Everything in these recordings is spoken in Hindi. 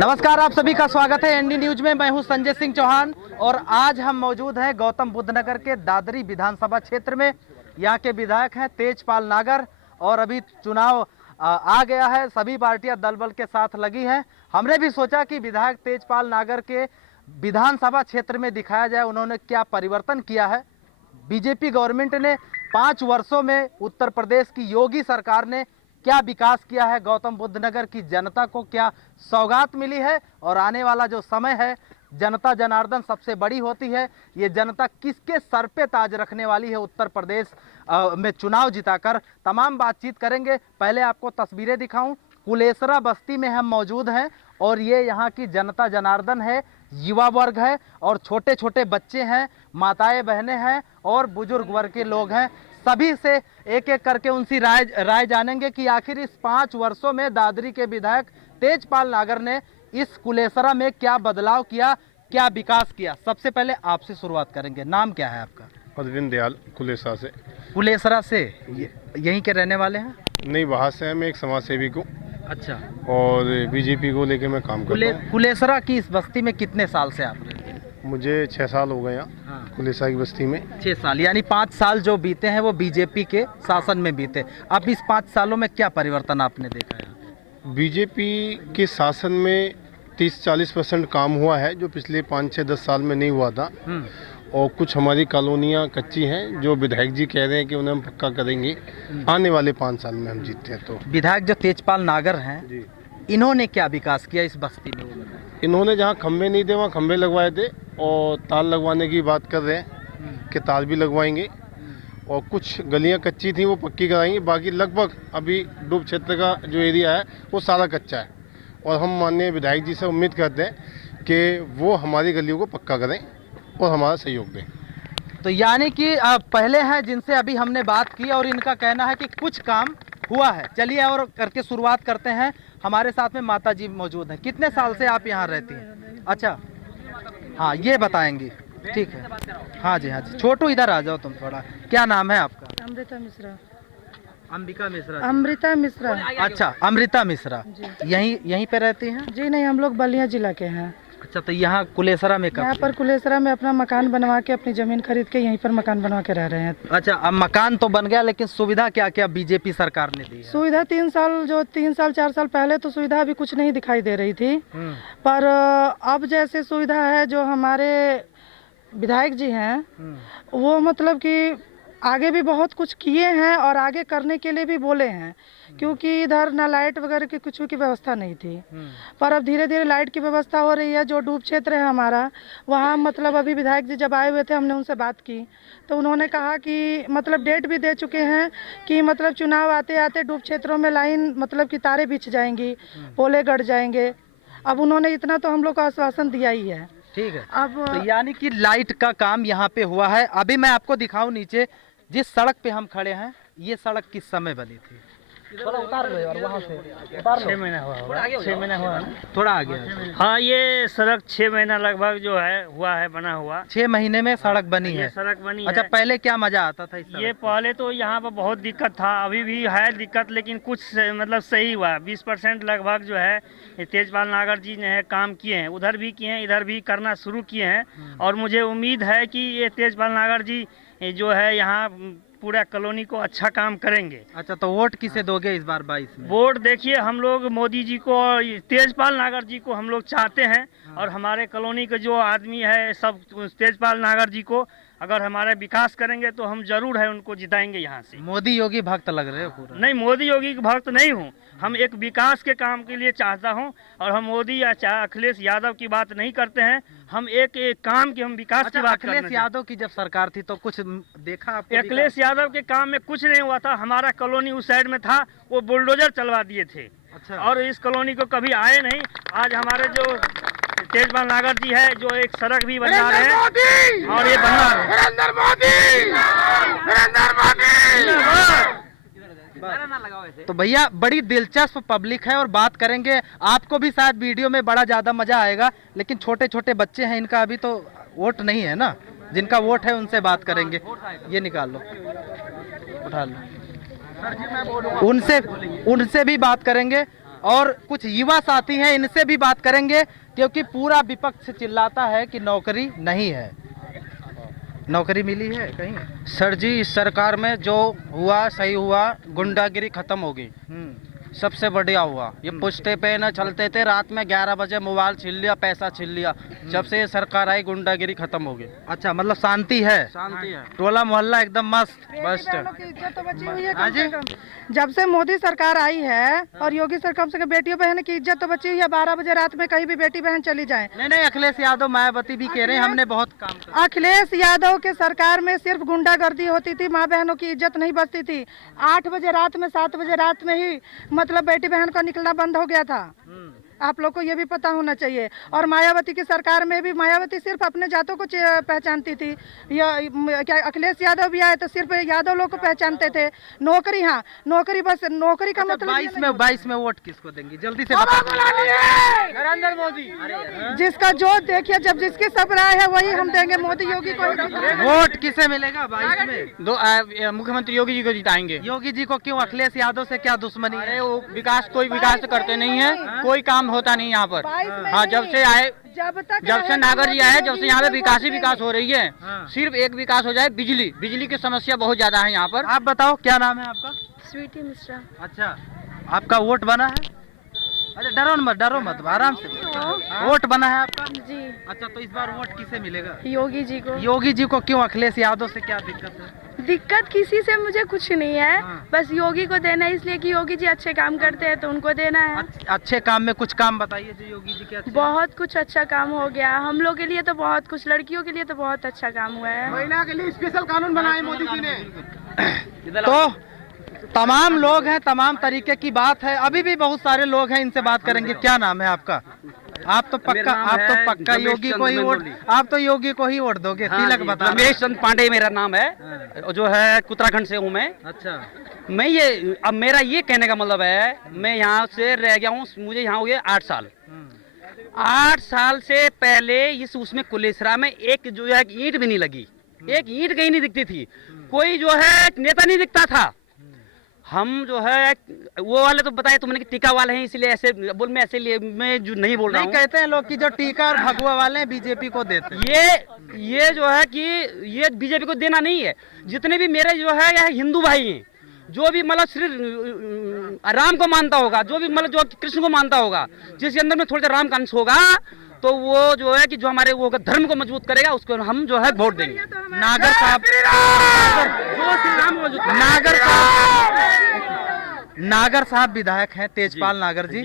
नमस्कार, आप सभी का स्वागत है एनडी न्यूज में। मैं हूं संजय सिंह चौहान और आज हम मौजूद हैं गौतम बुद्ध नगर के दादरी विधानसभा क्षेत्र में। यहां के विधायक हैं तेजपाल नागर और अभी चुनाव आ गया है, सभी पार्टियां दल बल के साथ लगी हैं। हमने भी सोचा कि विधायक तेजपाल नागर के विधानसभा क्षेत्र में दिखाया जाए उन्होंने क्या परिवर्तन किया है। बीजेपी गवर्नमेंट ने 5 वर्षों में उत्तर प्रदेश की योगी सरकार ने क्या विकास किया है, गौतम बुद्ध नगर की जनता को क्या सौगात मिली है और आने वाला जो समय है जनता जनार्दन सबसे बड़ी होती है। ये जनता किसके सर पे ताज रखने वाली है उत्तर प्रदेश में चुनाव जिताकर, तमाम बातचीत करेंगे। पहले आपको तस्वीरें दिखाऊं, कुलेसरा बस्ती में हम मौजूद हैं और ये यहाँ की जनता जनार्दन है, युवा वर्ग है और छोटे छोटे बच्चे हैं, माताएं बहनें हैं और बुजुर्ग वर्ग के लोग हैं। सभी से एक एक करके उनकी राय जानेंगे कि आखिर इस 5 वर्षों में दादरी के विधायक तेजपाल नागर ने इस कुलेसरा में क्या बदलाव किया, क्या विकास किया। सबसे पहले आपसे शुरुआत करेंगे। नाम क्या है आपका? अरविंद दयाल, कुलेसरा से। कुलेसरा से यहीं के रहने वाले हैं? नहीं, बाहर से है। मैं एक समाज सेवी को। अच्छा। और बीजेपी को लेके मैं काम करता हूँ। कुलेसरा की इस बस्ती में कितने साल से आप रहते हैं? मुझे 6 साल हो गए यहाँ। हाँ। कुलेसरा की बस्ती में 6 साल, यानी 5 साल जो बीते हैं वो बीजेपी के शासन में बीते। अब इस 5 सालों में क्या परिवर्तन आपने देखा है? बीजेपी के शासन में 30-40% काम हुआ है जो पिछले 5-6-10 साल में नहीं हुआ था। और कुछ हमारी कॉलोनियाँ कच्ची हैं जो विधायक जी कह रहे हैं कि उन्हें हम पक्का करेंगे आने वाले 5 साल में हम जीतते हैं। तो विधायक जो तेजपाल नागर हैं जी, इन्होंने क्या विकास किया इस बस्ती में, वो बताएं। इन्होंने जहाँ खम्भे नहीं थे वहाँ खम्भे लगवाए थे और तार लगवाने की बात कर रहे हैं कि तार भी लगवाएंगे। और कुछ गलियाँ कच्ची थी वो पक्की कराएंगे। बाकी लगभग अभी डूब क्षेत्र का जो एरिया है वो सारा कच्चा है और हम माननीय विधायक जी से उम्मीद करते हैं कि वो हमारी गलियों को पक्का करें और हमारा सहयोग दें। तो यानी कि पहले हैं जिनसे अभी हमने बात की और इनका कहना है कि कुछ काम हुआ है। चलिए और करके शुरुआत करते हैं। हमारे साथ में माता जी मौजूद हैं। कितने साल से आप यहाँ रहती हैं? अच्छा, हाँ ये बताएंगी। ठीक है, हाँ जी हाँ जी। छोटू इधर आ जाओ तुम थोड़ा। क्या नाम है आपका? अमृता मिश्रा। अंबिका मिश्रा। अमृता मिश्रा। अच्छा, अमृता मिश्रा। यहीं पे रहती हैं? जी नहीं, हम लोग बलिया जिला के हैं। अच्छा, तो यहाँ कुलेसरा में कब? यहाँ पर कुलेसरा में अपना मकान बनवा के, अपनी जमीन खरीद के यहीं पर मकान बनवा के रह रहे हैं। अच्छा, अब मकान तो बन गया लेकिन सुविधा क्या क्या बीजेपी सरकार ने दी है? सुविधा 3 साल 4 साल पहले तो सुविधा अभी कुछ नहीं दिखाई दे रही थी, पर अब जैसे सुविधा है जो हमारे विधायक जी हैं वो मतलब कि आगे भी बहुत कुछ किए हैं और आगे करने के लिए भी बोले हैं, क्योंकि इधर ना लाइट वगैरह की कुछ की व्यवस्था नहीं थी। पर अब धीरे धीरे लाइट की व्यवस्था हो रही है। जो डूब क्षेत्र है हमारा, वहाँ मतलब अभी विधायक जी जब आए हुए थे हमने उनसे बात की तो उन्होंने कहा कि मतलब डेट भी दे चुके हैं कि मतलब चुनाव आते आते डूब क्षेत्रों में लाइन मतलब कि तारे बिछ जाएंगी, पोले गड़ जाएंगे। अब उन्होंने इतना तो हम लोग को आश्वासन दिया ही है। ठीक है। अब तो यानी कि लाइट का काम यहाँ पे हुआ है। अभी मैं आपको दिखाऊं नीचे जिस सड़क पे हम खड़े हैं, ये सड़क किस समय बनी थी? थोड़ा उतार लो यार, वहाँ से उतार लो। 6 महीना हुआ होगा। 6 महीना हुआ है ना? थोड़ा आगे आ जाओ। हाँ, ये सड़क 6 महीना लगभग जो है हुआ है, बना हुआ। 6 महीने में सड़क बनी ये है। सड़क बनी अच्छा, है। पहले क्या मजा आता था इस सड़क ये पे? पहले तो यहाँ पर बहुत दिक्कत था, अभी भी है दिक्कत, लेकिन कुछ मतलब सही हुआ। 20% लगभग जो है ये तेजपाल नागर जी ने काम किए हैं, उधर भी किए हैं, इधर भी करना शुरू किए हैं। और मुझे उम्मीद है कि ये तेजपाल नागर जी जो है यहाँ पूरा कॉलोनी को अच्छा काम करेंगे। अच्छा, तो वोट किसे दोगे इस बार 22 में? वोट देखिए, हम लोग मोदी जी को, तेजपाल नागर जी को हम लोग चाहते हैं। और हमारे कॉलोनी के जो आदमी है सब तेजपाल नागर जी को अगर हमारे विकास करेंगे तो हम जरूर है उनको जिताएंगे यहाँ से। मोदी योगी भक्त लग रहे हो पूरा? नहीं, मोदी योगी के भक्त नहीं हूँ। हम एक विकास के काम के लिए चाहता हूँ और हम मोदी या अखिलेश यादव की बात नहीं करते हैं। हम एक काम की, हम विकास की बात करते हैं। अखिलेश यादव की जब सरकार थी तो कुछ देखा आपको? अखिलेश यादव के काम में कुछ नहीं हुआ था। हमारा कॉलोनी उस साइड में था, वो बुलडोजर चलवा दिए थे। अच्छा। और इस कॉलोनी को कभी आए नहीं। आज हमारे जो तेजपाल नागर जी है जो एक सड़क भी बनवा रहे हैं और ये बनवा रहे हैं। तो भैया बड़ी दिलचस्प पब्लिक है और बात करेंगे। आपको भी शायद वीडियो में बड़ा ज्यादा मजा आएगा, लेकिन छोटे छोटे बच्चे हैं, इनका अभी तो वोट नहीं है ना। जिनका वोट है उनसे बात करेंगे। ये निकाल लो, उठा लो, उनसे भी बात करेंगे। और कुछ युवा साथी हैं, इनसे भी बात करेंगे, क्योंकि पूरा विपक्ष चिल्लाता है कि नौकरी नहीं है। नौकरी मिली है कहीं? सर जी, इस सरकार में जो हुआ सही हुआ, गुंडागिरी खत्म होगी, सबसे बढ़िया हुआ। ये पुश्ते पे न चलते थे, रात में 11 बजे मोबाइल छीन लिया, पैसा छीन लिया। जब से ये सरकार आई गुंडागिरी खत्म हो गई। अच्छा, मतलब शांति है? शांति है, टोला मोहल्ला एकदम मस्त। बस इज्जत तो बची हुई है हाँ कम जी? से कम। जब से मोदी सरकार आई है और योगी सरकार, कम से कम बेटियों बहन की इज्जत तो बची हुई है। 12 बजे रात में कहीं भी बेटी बहन चली जाए। नहीं, अखिलेश यादव मायावती भी कह रहे हैं हमने बहुत काम किया। अखिलेश यादव के सरकार में सिर्फ गुंडागर्दी होती थी, माँ बहनों की इज्जत नहीं बचती थी। 8 बजे रात में, 7 बजे रात में ही मतलब बेटी बहन का निकलना बंद हो गया था। आप लोग को ये भी पता होना चाहिए। और मायावती की सरकार में भी मायावती सिर्फ अपने जातों को पहचानती थी। क्या अखिलेश यादव भी आए तो सिर्फ यादव लोग को पहचानते थे। नौकरी, हाँ नौकरी, बस नौकरी का मतलब 22 में वोट किसको देंगे? जल्दी से बता दो। नरेंद्र मोदी। जिसका जो देखिए, जब जिसकी सब राय है वही हम देंगे। मोदी योगी को वोट किसे मिलेगा 22 में? मुख्यमंत्री योगी जी को जिताएंगे। योगी जी को क्यों? अखिलेश यादव से क्या दुश्मनी है? अरे वो कोई विकास तो करते नहीं है, कोई काम होता नहीं यहाँ पर। हाँ, जब से आए, जब से नागर जी आए, जब से यहाँ पे विकास ही विकास हो रही है। सिर्फ एक विकास हो जाए, बिजली की समस्या बहुत ज्यादा है यहाँ पर। आप बताओ, क्या नाम है आपका? स्वीटी मिश्रा। अच्छा, आपका वोट बना है? अरे डरो मत, आराम से। वोट बना है आपका? जी। अच्छा, तो इस बार वोट किसे मिलेगा? योगी जी को। योगी जी को क्यों? अखिलेश यादव से क्या दिक्कत है? दिक्कत किसी से मुझे कुछ नहीं है, बस योगी को देना है, इसलिए कि योगी जी अच्छे काम करते हैं तो उनको देना है। अच्छे काम में कुछ काम बताइए जो योगी जी के अच्छे। बहुत कुछ अच्छा काम हो गया हम लोग के लिए, तो बहुत कुछ, लड़कियों के लिए तो बहुत अच्छा काम हुआ है। महिला के लिए स्पेशल कानून बनाए मोदी जी ने। तो तमाम लोग हैं, तमाम तरीके की बात है। अभी भी बहुत सारे लोग हैं, इनसे बात करेंगे। क्या नाम है आपका? आप तो पक्का योगी को ही वोट, आप तो योगी को ही वोट दोगे। तिलक बता। रमेश चंद पांडे मेरा नाम है, जो है उत्तराखंड से हूँ मैं। अच्छा, मैं अब मेरा ये कहने का मतलब है, मैं यहाँ से रह गया हूँ, मुझे यहाँ हो गया 8 साल। 8 साल से पहले उसमें कुलेसरा में एक जो है ईंट भी नहीं लगी, एक ईंट कहीं नहीं दिखती थी, कोई जो है नेता नहीं दिखता था। हम जो है वो वाले तो बताए तुमने कि टीका वाले हैं, इसलिए ऐसे बोल, मैं ऐसे लिए मैं जो नहीं बोल रहा हूँ। कहते हैं लोग कि जो टीका और भगवा वाले हैं बीजेपी को देते हैं। ये जो है कि ये बीजेपी को देना नहीं है। जितने भी मेरे जो है यह हिंदू भाई हैं, जो भी मतलब श्री राम को मानता होगा, जो भी मतलब जो कृष्ण को मानता होगा, जिसके अंदर में थोड़ा सा राम का अंश होगा, तो वो जो है कि जो हमारे वो धर्म को मजबूत करेगा उसको हम जो है वोट देंगे। नागर साहब, नागर साहब विधायक हैं, तेजपाल नागर जी।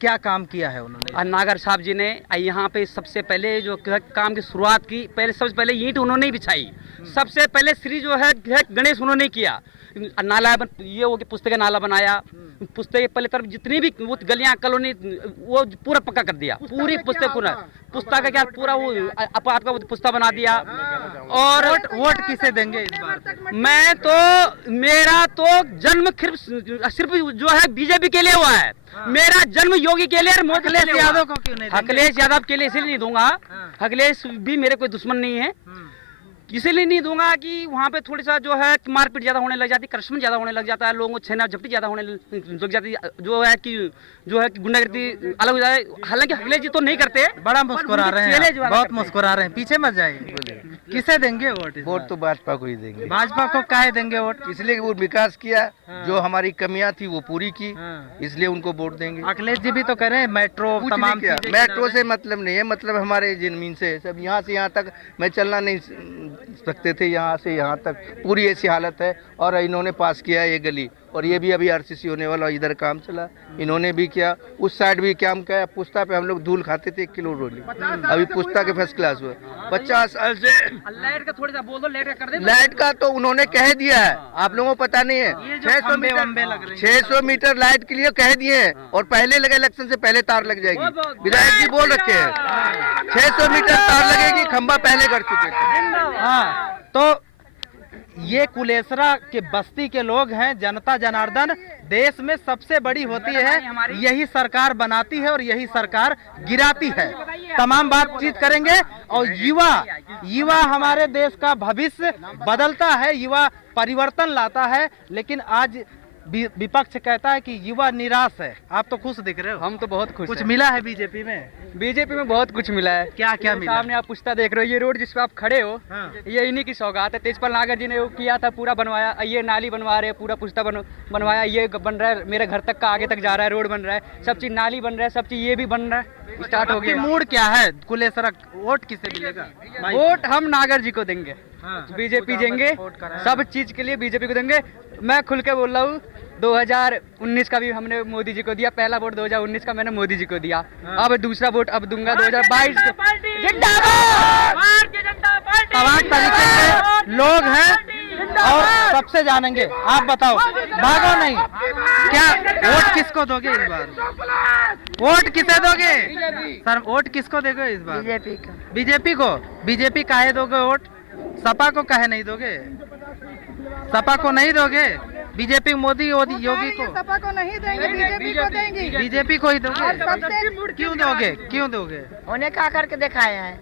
क्या काम किया है उन्होंने? नागर साहब जी ने यहाँ पे सबसे पहले जो काम की शुरुआत की, सबसे पहले ईंट उन्होंने ही बिछाई। सबसे पहले श्री जो है गणेश उन्होंने किया। नाला ये वो पुस्तक नाला बनाया, पुस्तक पहले तरफ जितनी भी वो गलियां कॉलोनी वो पूरा पक्का कर दिया, पूरी पुस्तक पुस्तक का क्या पूरा वो आपका पुस्तक बना दिया। और वोट किसे देंगे इस बार? मैं तो, मेरा तो जन्म सिर्फ जो है बीजेपी के लिए हुआ है। मेरा जन्म योगी के लिए, अखिलेश यादव को क्यों नहीं देंगे? अखिलेश यादव के लिए इसलिए नहीं दूंगा, अखिलेश भी मेरे कोई दुश्मन नहीं है, इसीलिए नहीं दूंगा कि वहाँ पे थोड़ी सा जो है मारपीट ज्यादा होने लग जाती, करप्शन ज्यादा होने लग जाता है, लोगों को छेना झपटी ज्यादा होने लग जाती, जो है कि गुंडागर्दी अलग हो जाए। हालांकि अखिलेश जी तो नहीं करते। बड़ा मुस्कुरा रहे हैं, बहुत मुस्कुरा रहे हैं, पीछे मत जाइए। किसे देंगे वोट? वोट तो भाजपा को ही देंगे। भाजपा को काहे देंगे वोट? इसलिए वो विकास किया, जो हमारी कमियां थी वो पूरी की, इसलिए उनको वोट देंगे। अखिलेश जी भी तो कह रहे हैं मेट्रो तमाम चीजें। मेट्रो से मतलब नहीं है, मतलब हमारे जमीन से सब यहाँ से यहाँ तक मैं चलना नहीं सकते थे, यहाँ से यहाँ तक पूरी ऐसी हालत है। और इन्होंने पास किया ये गली, और ये भी अभी आरसीसी होने वाला, इधर काम चला, इन्होंने भी किया। उस साइड भी काम किया। पुस्ता पे हम लोग धूल खाते थे 1 किलो रोली, अभी पुस्ता के फर्स्ट क्लास हुआ। 50 साल से लाइट का थोड़ा सा बोल दो, लाइट का कर दे। लाइट का तो उन्होंने कह दिया है, आप लोगों को पता नहीं है। 600 मीटर लाइट के लिए कह दिए हैं, और पहले लगे इलेक्शन से पहले तार लग जाएगी। विधायक जी बोल रखे हैं 600 मीटर तार लगेगी, खंबा पहले कर चुके थे। हाँ, तो ये कुलेसरा के बस्ती के लोग हैं। जनता जनार्दन देश में सबसे बड़ी होती है, यही सरकार बनाती है और यही सरकार गिराती है। तमाम बातचीत करेंगे। और युवा हमारे देश का भविष्य बदलता है, युवा परिवर्तन लाता है। लेकिन आज विपक्ष कहता है कि युवा निराश है, आप तो खुश दिख रहे हो। हम तो बहुत खुश कुछ हैं। मिला है बीजेपी में? बीजेपी में बहुत कुछ मिला है। क्या क्या मिला? सामने आप पुछता देख रहे हो, ये रोड जिस पे आप खड़े हो, हाँ। ये इन्हीं की सौगात है। तेजपाल नागर जी ने वो किया था, पूरा बनवाया। ये नाली बनवा रहे हैं, पूरा पुश्ता बनवाया। ये बन रहा है, मेरे घर तक का आगे तक जा रहा है, रोड बन रहा है, सब चीज नाली बन रहा है, सब चीज ये भी बन रहा है, स्टार्ट हो गया। मूड क्या है कुलेसरा, वोट किसे मिलेगा? वोट हम नागर जी को देंगे, हाँ। बीजेपी देंगे, सब चीज के लिए बीजेपी को देंगे। मैं खुल के बोल रहा हूँ, 2019 का भी हमने मोदी जी को दिया, पहला वोट 2019 का मैंने मोदी जी को दिया, अब दूसरा वोट अब दूंगा 2022 को। तमाम तरीके से लोग हैं और सबसे जानेंगे। आप बताओ, भागो नहीं, क्या वोट किसको दोगे इस बार? वोट किसे दोगे सर? वोट किसको दोगे इस बार? बीजेपी का। बीजेपी को। बीजेपी काहे दोगे वोट? सपा को काहे नहीं दोगे? सपा को नहीं दोगे? बीजेपी मोदी योगी को? सपा को नहीं देंगे, बीजेपी को देंगे। बीजेपी को ही दोगे? क्यों दोगे? क्यों दोगे? उन्हें क्या करके दिखाया है?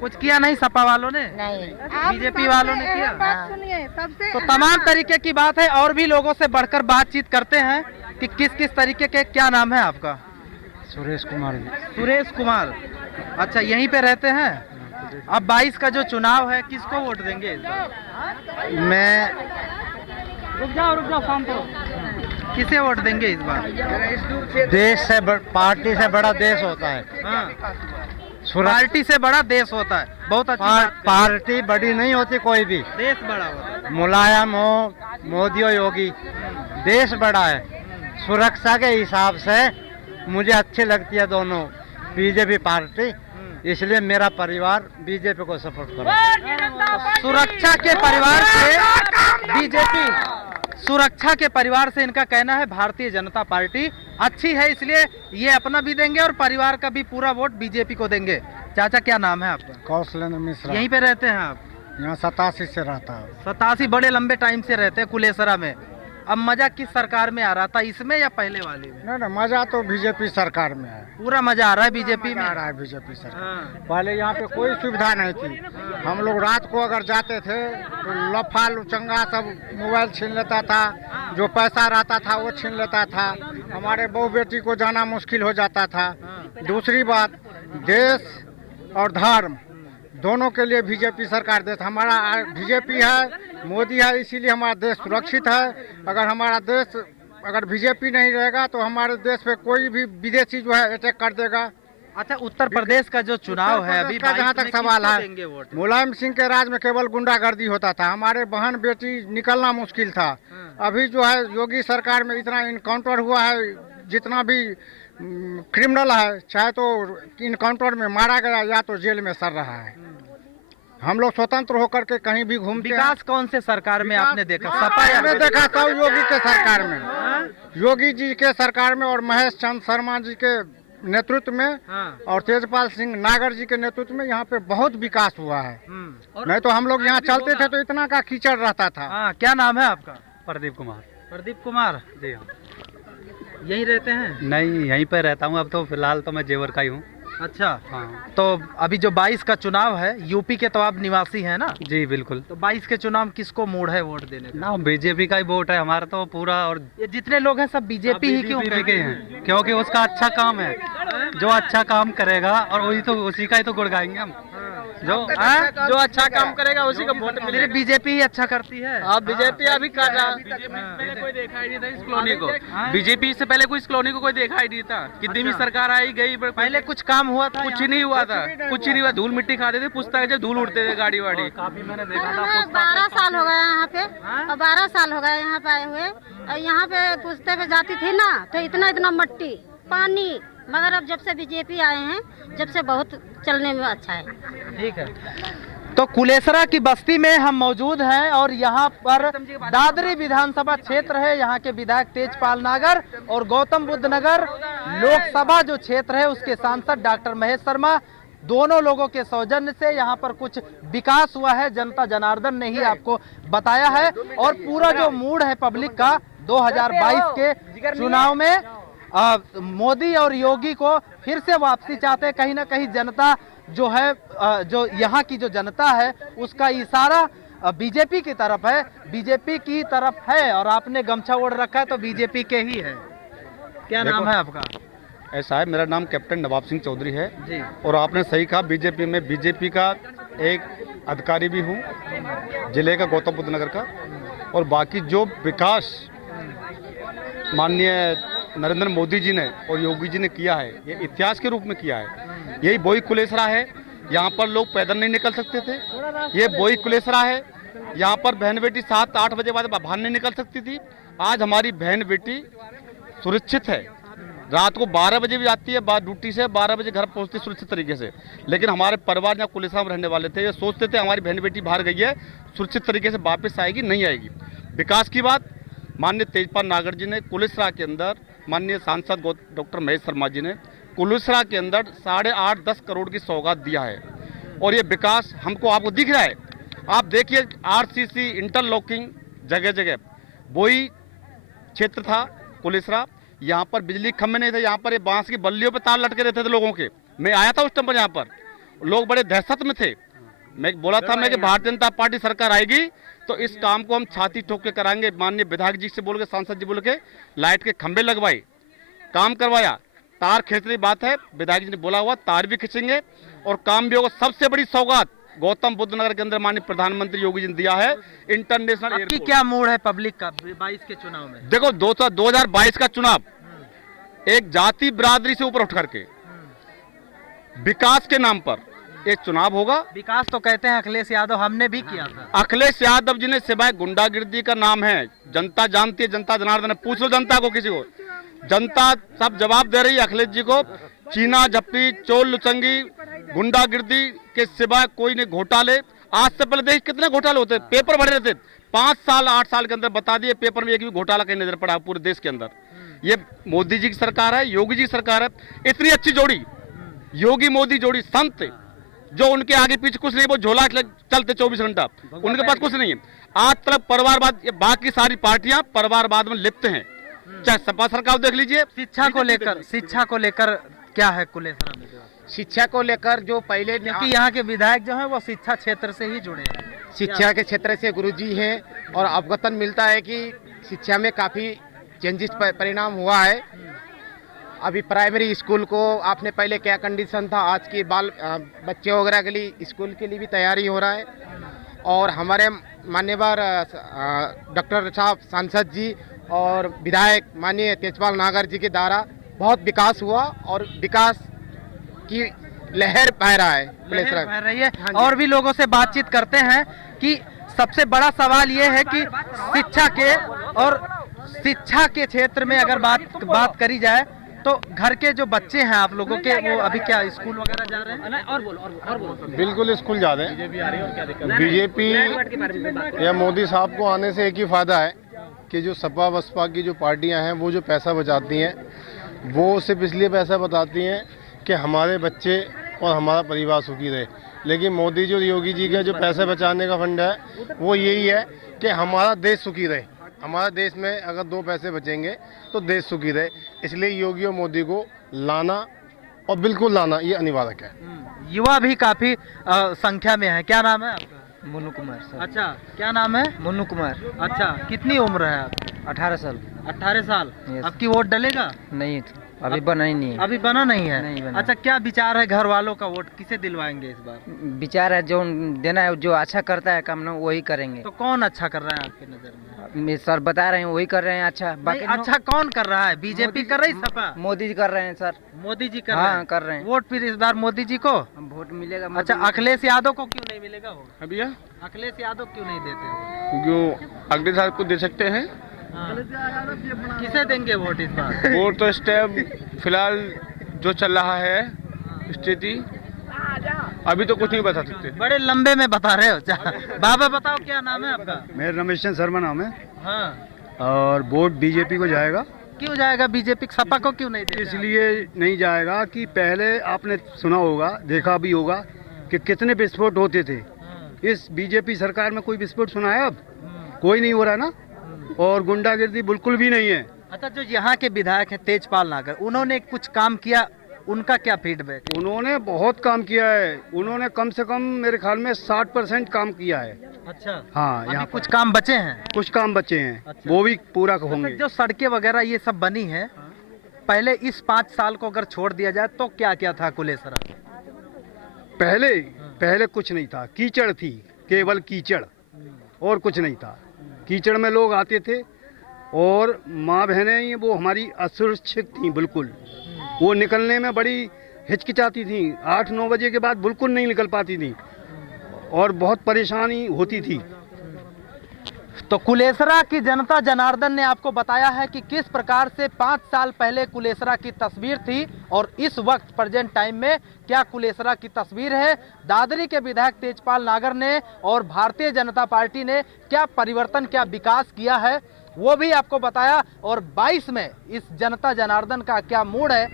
कुछ किया नहीं सपा वालों ने? नहीं। बीजेपी वालों ने किया? बात सुनिए, सबसे तो तमाम तरीके की बात है और भी लोगों से बढ़कर बातचीत करते हैं कि किस किस तरीके के। क्या नाम है आपका? सुरेश कुमार। सुरेश कुमार। अच्छा, यहीं पे रहते हैं। अब 22 का जो चुनाव है, किसको वोट देंगे इस बार? मैं रुक जाओ शांत हो। किसे वोट देंगे इस बार? देश से पार्टी से बड़ा देश होता है। हाँ। पार्टी से बड़ा देश होता है, बहुत अच्छी बात कही। पार्टी बड़ी नहीं होती कोई भी, देश बड़ा होता है। मुलायम हो, मोदी हो, योगी, देश बड़ा है। सुरक्षा के हिसाब से मुझे अच्छी लगती है दोनों बीजेपी पार्टी, इसलिए मेरा परिवार बीजेपी को सपोर्ट करो। सुरक्षा के परिवार से बीजेपी, सुरक्षा के परिवार से इनका कहना है भारतीय जनता पार्टी अच्छी है, इसलिए ये अपना भी देंगे और परिवार का भी पूरा वोट बीजेपी को देंगे। चाचा, क्या नाम है आपका? कौशलेंद्र मिश्रा। यहीं पे रहते हैं आप? यहाँ 87 से रहता है। 87 बड़े लंबे टाइम से रहते हैं कुलेसरा में। अब मजा किस सरकार में आ रहा था, इसमें या पहले वाले में? नहीं, मजा तो बीजेपी सरकार में है। पूरा मजा आ रहा है बीजेपी में? आ रहा है बीजेपी सरकार। हाँ। पहले यहाँ पे कोई सुविधा नहीं थी। हम लोग रात को अगर जाते थे तो लफा लुचंगा सब मोबाइल छीन लेता था, जो पैसा रहता था वो छीन लेता था, हमारे बहू बेटी को जाना मुश्किल हो जाता था। दूसरी बात, देश और धर्म दोनों के लिए बीजेपी सरकार देश, हमारा बीजेपी है, मोदी है, इसीलिए हमारा देश सुरक्षित है। अगर हमारा देश, अगर बीजेपी नहीं रहेगा तो हमारे देश पे कोई भी विदेशी जो है अटैक कर देगा। अच्छा, उत्तर प्रदेश का जो चुनाव है अभी, जहाँ तक सवाल है, मुलायम सिंह के राज में केवल गुंडागर्दी होता था, हमारे बहन बेटी निकलना मुश्किल था। अभी जो है योगी सरकार में इतना इनकाउंटर हुआ है, जितना भी क्रिमिनल है चाहे तो इनकाउंटर में मारा गया या तो जेल में सड़ रहा है। हम लोग स्वतंत्र होकर के कहीं भी घूमते हैं। विकास कौन से सरकार में आपने देखा? सपा या में देखा था योगी के सरकार में, योगी जी के सरकार में और महेश चंद शर्मा जी के नेतृत्व में और तेजपाल सिंह नागर जी के नेतृत्व में यहाँ पे बहुत विकास हुआ है। नहीं तो हम लोग यहाँ चलते थे तो इतना का कीचड़ रहता था। हाँ, क्या नाम है आपका? प्रदीप कुमार। प्रदीप कुमार जी हाँ। यहीं रहते हैं? नहीं, यहीं पे रहता हूँ, अब तो फिलहाल तो मैं जेवर का ही हूँ। अच्छा, हाँ। तो अभी जो 22 का चुनाव है, यूपी के तो आप निवासी हैं ना? जी बिल्कुल। तो 22 के चुनाव किसको मूड है वोट देने का? ना, बीजेपी का ही वोट है हमारा तो पूरा। और ये जितने लोग हैं सब बीजेपी ही क्यों के हैं? क्योंकि उसका अच्छा काम है, जो अच्छा काम करेगा और वही तो, उसी का ही तो गुण गाएंगे हम। जो अच्छा काम करेगा उसी का वोट मिलेगा। बीजेपी ही अच्छा करती है। अब बीजेपी अभी कर रहा है। पहले कोई देखा ही नहीं था इस कॉलोनी को, बीजेपी से पहले कोई इस कॉलोनी को कोई देखा ही नहीं था। कितनी भी सरकार आई गई, पहले कुछ काम हुआ था? कुछ ही नहीं हुआ था, कुछ ही नहीं हुआ। धूल मिट्टी खाते थे, पुस्तक जब धूल उड़ते थे गाड़ी वाड़ी। काफी मैंने देखा था। 12 साल हो गए यहाँ पे, और 12 साल हो गए यहाँ पे आए हुए। और यहाँ पे पुश्ते पे जाती थी ना तो इतना इतना मट्टी पानी, मगर अब जब से बीजेपी आए हैं, जब से बहुत चलने में अच्छा है। ठीक है, तो कुलेसरा की बस्ती में हम मौजूद हैं और यहाँ पर दादरी विधानसभा क्षेत्र है। यहाँ के विधायक तेजपाल नागर और गौतम बुद्ध नगर लोकसभा जो क्षेत्र है उसके सांसद डॉक्टर महेश शर्मा, दोनों लोगों के सौजन्य से यहाँ पर कुछ विकास हुआ है। जनता जनार्दन ने ही आपको बताया है और पूरा जो मूड है पब्लिक का 2022 के चुनाव में मोदी और योगी को फिर से वापसी चाहते हैं। कहीं ना कहीं जनता जो है, जो यहाँ की जो जनता है उसका इशारा बीजेपी की तरफ है, बीजेपी की तरफ है और आपने गमछा ओढ़ रखा है तो बीजेपी के ही है। क्या नाम है आपका? ऐसा है, मेरा नाम कैप्टन नवाब सिंह चौधरी है जी। और आपने सही कहा, बीजेपी में बीजेपी का एक अधिकारी भी हूँ जिले का, गौतम बुद्ध नगर का। और बाकी जो विकास माननीय नरेंद्र मोदी जी ने और योगी जी ने किया है, ये इतिहास के रूप में किया है। यही बोई कुलेसरा है, यहाँ पर लोग पैदल नहीं निकल सकते थे। ये बोई कुलेसरा है, यहाँ पर बहन बेटी 7-8 बजे बाद बाहर नहीं निकल सकती थी। आज हमारी बहन बेटी सुरक्षित है, रात को 12 बजे भी जाती है, बाद ड्यूटी से 12 बजे घर पहुंचती सुरक्षित तरीके से। लेकिन हमारे परिवार जहाँ कुलेसरा में रहने वाले थे, ये सोचते थे हमारी बहन बेटी बाहर गई है, सुरक्षित तरीके से वापस आएगी, नहीं आएगी। विकास की बात माननीय तेजपाल नागर जी ने कुलेसरा के अंदर, माननीय सांसद डॉक्टर महेश शर्मा जी ने कुलेसरा के अंदर 8.5-10 करोड़ की सौगात दिया है। और ये विकास हमको आपको दिख रहा है। आप देखिए आरसीसी इंटरलॉकिंग जगह जगह, बोई क्षेत्र था कुलेसरा, यहाँ पर बिजली खंभे नहीं थे, यहाँ पर ये बांस की बल्लियों पे तार लटके रहते थे लोगों के। मैं आया था उस टाइम पर, यहाँ पर लोग बड़े दहशत में थे। मैं बोला था मैं कि भारतीय जनता पार्टी सरकार आएगी तो इस काम को हम छाती ठोक के कराएंगे। माननीय विधायक जी से बोल के, सांसद जी बोल के लाइट के खंभे लगवाए, काम करवाया। तार खींचने की बात है, विधायक जी ने बोला हुआ तार भी खींचेंगे और काम भी होगा। सबसे बड़ी सौगात गौतम बुद्ध नगर के अंदर माननीय प्रधानमंत्री योगी जी ने दिया है, इंटरनेशनल एयरपोर्ट। आपकी क्या मूड है पब्लिक का 22 के चुनाव में? देखो 2022 का चुनाव एक जाति बिरादरी से ऊपर उठ करके विकास के नाम पर एक चुनाव होगा। विकास तो कहते हैं अखिलेश यादव, हमने भी किया था। अखिलेश यादव जी ने सिवाय गुंडागिर्दी का नाम है, जनता जानती है, जनता जनार्दन है। पूछ लो जनता को, किसी को, जनता सब जवाब दे रही है अखिलेश जी को। चीना झप्पी, चोर लुचंगी, गुंडागिर्दी के सिवाय कोई नहीं घोटाले। आज से पहले देख कितने घोटाले होते, पेपर भरे रहते। 5 साल 8 साल के अंदर बता दिए पेपर में एक भी घोटाला कहीं नजर पड़ा पूरे देश के अंदर। ये मोदी जी की सरकार है, योगी जी की सरकार है। इतनी अच्छी जोड़ी, योगी मोदी जोड़ी, संत जो उनके आगे पीछे कुछ नहीं, वो झोला चलते 24 घंटा, उनके पास कुछ नहीं है। आज तक परिवारवाद, बाकी सारी पार्टियां परिवारवाद में लिप्त हैं। चाहे सपा सरकार देख लीजिए। शिक्षा को लेकर क्या है कुलेसरा में? शिक्षा को लेकर जो पहले, क्योंकि यहाँ के विधायक जो हैं वो शिक्षा क्षेत्र से ही जुड़े हैं, शिक्षा के क्षेत्र से गुरुजी हैं और अवगतन मिलता है कि शिक्षा में काफ़ी चेंजेस परिणाम हुआ है। अभी प्राइमरी स्कूल को आपने पहले क्या कंडीशन था, आज के बच्चे वगैरह के लिए स्कूल के लिए भी तैयारी हो रहा है। और हमारे मान्यवर डॉक्टर साहब सांसद जी और विधायक माननीय तेजपाल नागर जी के द्वारा बहुत विकास हुआ और विकास की लहर बह रहा है, बह रही है। और भी लोगों से बातचीत करते हैं कि सबसे बड़ा सवाल ये है कि शिक्षा के क्षेत्र में अगर बात करी जाए तो घर के जो बच्चे हैं आप लोगों के, वो अभी क्या स्कूल वगैरह जा रहे हैं? और बोलो। बिल्कुल स्कूल जा रहे हैं। बीजेपी या मोदी साहब को आने से एक ही फायदा है कि जो सपा बसपा की जो पार्टियां हैं वो जो पैसा बचाती हैं, वो सिर्फ इसलिए पैसा बताती हैं कि हमारे बच्चे और हमारा परिवार सुखी रहे। लेकिन मोदी जी और योगी जी का जो पैसे बचाने का फंड है वो यही है कि हमारा देश सुखी रहे। हमारे देश में अगर 2 पैसे बचेंगे तो देश सुखी रहे। इसलिए योगी और मोदी को लाना और बिल्कुल लाना ये अनिवार्य है। युवा भी काफी संख्या में है। क्या नाम है आपका? मुन्नू कुमार सर। अच्छा, क्या नाम है? मुन्नू कुमार। अच्छा, कितनी उम्र है आप? 18 साल। 18 साल। आपकी वोट डलेगा? नहीं, अभी बना ही नहीं है। अभी बना नहीं है? नहीं बना। अच्छा, क्या विचार है घर वालों का, वोट किसे दिलवाएंगे इस बार? विचार है जो देना है, जो अच्छा करता है काम ना वही करेंगे। तो कौन अच्छा कर रहा है आपकी नजर में? सर बता रहे हैं वही कर रहे हैं अच्छा। बाकी अच्छा कौन कर रहा है? बीजेपी कर रही, सपा? मोदी जी कर रहे हैं सर। मोदी जी कर रहे हैं? कर रहे हैं। वोट फिर इस बार मोदी जी को वोट मिलेगा। अच्छा, अखिलेश यादव को क्यों नहीं मिलेगा वोट? अभी अखिलेश यादव क्यों नहीं देते? क्यों अगले साल को दे सकते हैं। किसे देंगे वोट इस बार? वोट तो इस टाइम फिलहाल जो चल रहा है स्थिति, अभी तो कुछ नहीं बता सकते। बड़े लंबे में बता रहे हो। बाबा बताओ, क्या नाम है आपका? मेरा रमेश चंद्र शर्मा नाम है। हाँ। और वोट बीजेपी को जाएगा। क्यों जाएगा बीजेपी? सपा को क्यों नहीं देते? इसलिए नहीं जाएगा कि पहले आपने सुना होगा, देखा भी होगा कि कितने विस्फोट होते थे। इस बीजेपी सरकार में कोई विस्फोट सुना है? अब कोई नहीं हो रहा ना। और गुंडागिर्दी बिल्कुल भी नहीं है। अच्छा, जो यहाँ के विधायक हैं तेजपाल नागर, उन्होंने कुछ काम किया उनका क्या फीडबैक? उन्होंने बहुत काम किया है, उन्होंने कम से कम मेरे ख्याल में 60% काम किया है। अच्छा, हाँ, अभी यहाँ कुछ काम बचे हैं? कुछ काम बचे हैं। अच्छा। वो भी पूरा होंगे। जो सड़कें वगैरह ये सब बनी है, पहले इस 5 साल को अगर छोड़ दिया जाए तो क्या क्या था कुलेसरा? पहले कुछ नहीं था, कीचड़ थी, केवल कीचड़ और कुछ नहीं था। कीचड़ में लोग आते थे और माँ बहनें वो हमारी असुरक्षित थी बिल्कुल। वो निकलने में बड़ी हिचकिचाती थी, 8-9 बजे के बाद बिल्कुल नहीं निकल पाती थी और बहुत परेशानी होती थी। तो कुलेसरा की जनता जनार्दन ने आपको बताया है कि किस प्रकार से 5 साल पहले कुलेसरा की तस्वीर थी और इस वक्त प्रेजेंट टाइम में क्या कुलेसरा की तस्वीर है। दादरी के विधायक तेजपाल नागर ने और भारतीय जनता पार्टी ने क्या परिवर्तन, क्या विकास किया है वो भी आपको बताया। और 22 में इस जनता जनार्दन का क्या मूड है,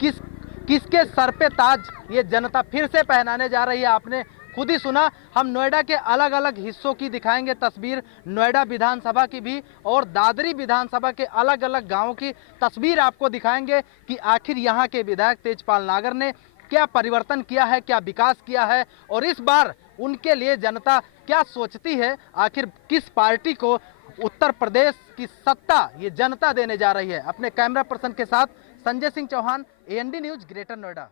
किसके सर पे ताज ये जनता फिर से पहनाने जा रही है, आपने खुद ही सुना। हम नोएडा के अलग अलग हिस्सों की दिखाएंगे तस्वीर, नोएडा विधानसभा की भी और दादरी विधानसभा के अलग अलग गांवों की तस्वीर आपको दिखाएंगे कि आखिर यहां के विधायक तेजपाल नागर ने क्या परिवर्तन किया है, क्या विकास किया है और इस बार उनके लिए जनता क्या सोचती है, आखिर किस पार्टी को उत्तर प्रदेश की सत्ता ये जनता देने जा रही है। अपने कैमरा पर्सन के साथ Sanjay Singh Chauhan, AND news, Greater Noida.